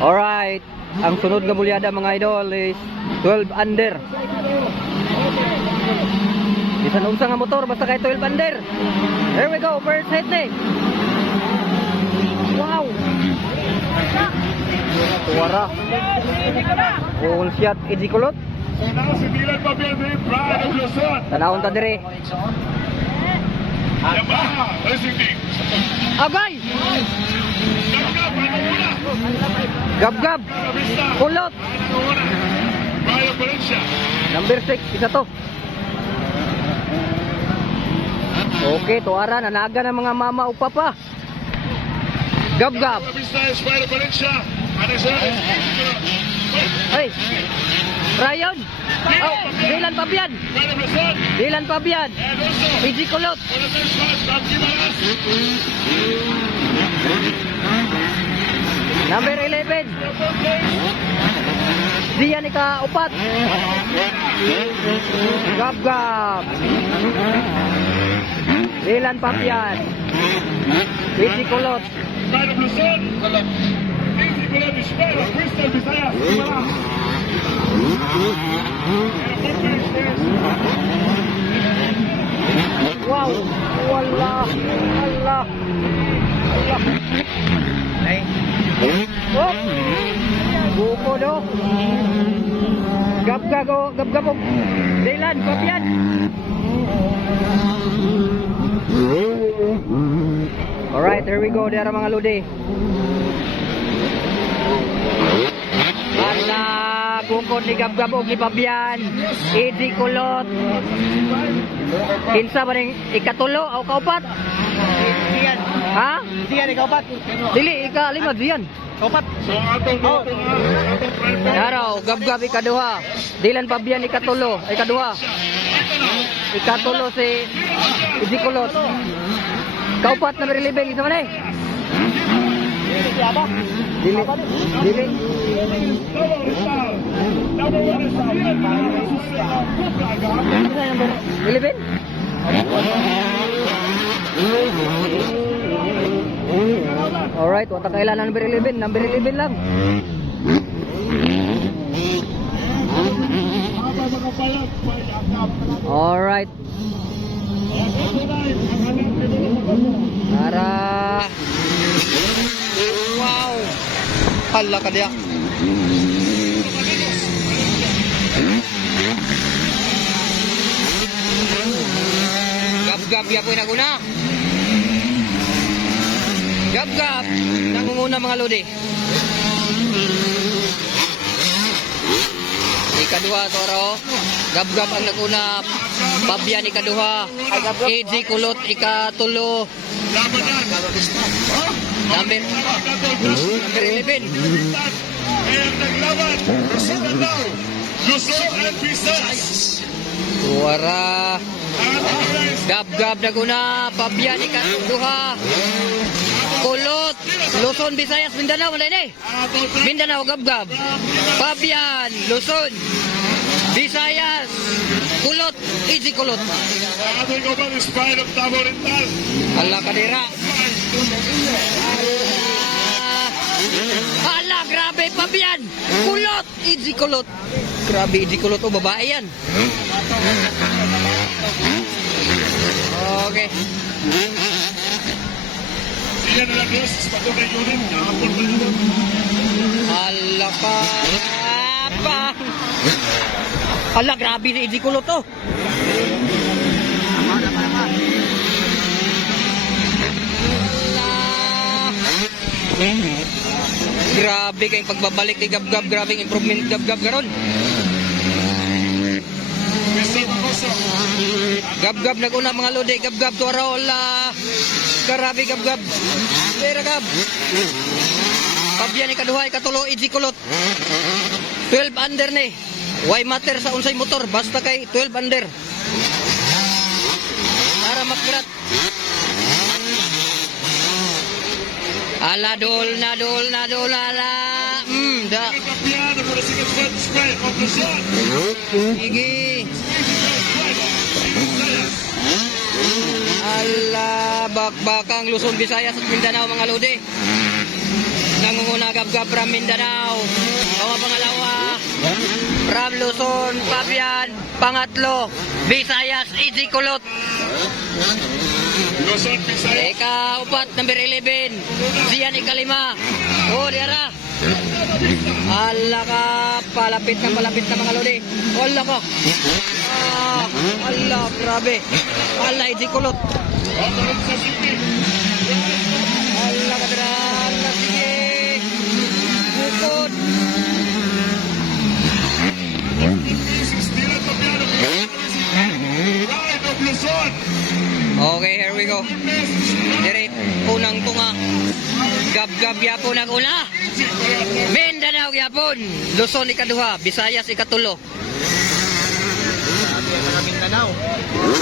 Alright, ang sunod nga bulyada mga idol is 12 under. Bisan unsa nga motor basta kay 12 under. Here we go, first hit eh. Wow. Tuwara. All shot easy kulot. Tanawon ta dire. Agay! Gab-gab! Kulot! Number 6, isa to. Okay, tuwara, nanaga ng mga mama o papa. Gab-gab! Hey! Ryan! Oh, Dylan Pabian! Dylan Pabian! Easy kulot! Number 11. Diyan ika-upat. Gab-gab. Dylan Pabian. Easy kulot. Wow, wala, Allah, Allah. Ay, oh, buko do. Gab-gab, gab-gab. Dylan Pabian. Alright, here we go. Dara mga lodi. Ala, bukod ni Gab-gab o ni Pabian. Easy kulot. Kinsa ba ning ikatulo o kaupat? Diyan. Ha? Diyan ikaupat. Dili ika-5 diyan. Kaupat. So atong Daraw, Gab-gab ikaduha. Dylan Pabian ikatulo, ikaduha. Ikatulo si easy kulot. Kaupat number 11 isa man eh. Dili. Dili. Number 11? Alright, wata kailangan number 11. Number 11 lang. Alright. Tara. Wow. Hala ka dia. Gab-gab ya ko naguna. Gab-gab nangunguna mga lodi. Ikaduha toro. Gab-gab ang naguna. Pabian ikaduha. Easy kulot ikatulo. Number 11. Suara Gab-gab na guna. Pabian ikaduha. Kulot Luzon, Visayas, Mindanao. Mindanao, Gab-gab. Pabian, Luzon, Visayas, kulot, easy kulot. Ala kadira. Ala, grabe, Pabian. Kulot, easy kulot. Grabe, easy kulot. O, babae yan. Okay. Ala ka. Apa? Ala, grabe na easy kulot to. Grabe kayong pagbabalik ni Gab-gab. Grabe yung improvement Gab-gab karon. Gab-gab naguna mga lodi. Gab-gab tuwarola. Grabe Gab-gab. Pera Gab. Pabian ikaduha ikatulo easy kulot. 12 under ni. Why matter sa unsay motor basta kay 12 under. Para magkrat. Ala dol na ala. Da. Sige. Ala bakbakang Luzon, Visayas at Mindanao mga lodi. Nangunguna gab-gab from Mindanao. Mga pangalawa, from Luzon, Fabian. Pangatlo, Visayas, Easy Kulot. Ika-upat, number 11, Zian ikalima. Oh, diara. Ala ka, palapit na mga lodi. Ala ka. Ala, grabe. Ala, Easy Kulot. Ala ka, dara. Ala, sige. Bukod. Okay, here we go. Direct, unang tunga. Gab-gab yapon ang una. Mindanao yapon. Luzon ikaduha. Visayas ikatulo.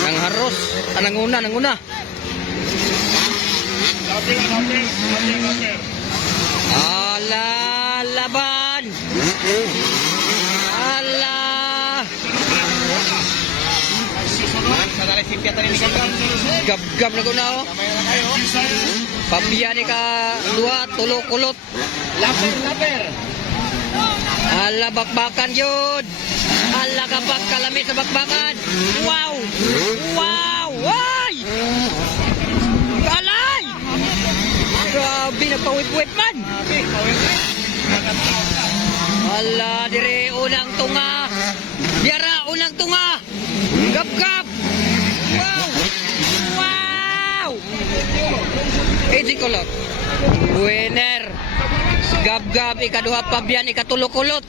Ang haros. Anang una. Ala, laban. Ala. Gab-gab na kuna oh. Pabiyan ka dua, tulo kulot. Laper. Ala bakbakan yun. Ala kapag kalami sa bakbakan. Wow. Ay! Alay! Grabe, nagpawit-wit man. Ala, dire unang tunga. Diara unang tunga. Gab-gab. Wow! Easy Kulot. Winner. Gab-gab ikaduha, Pabian ikatulo kulot.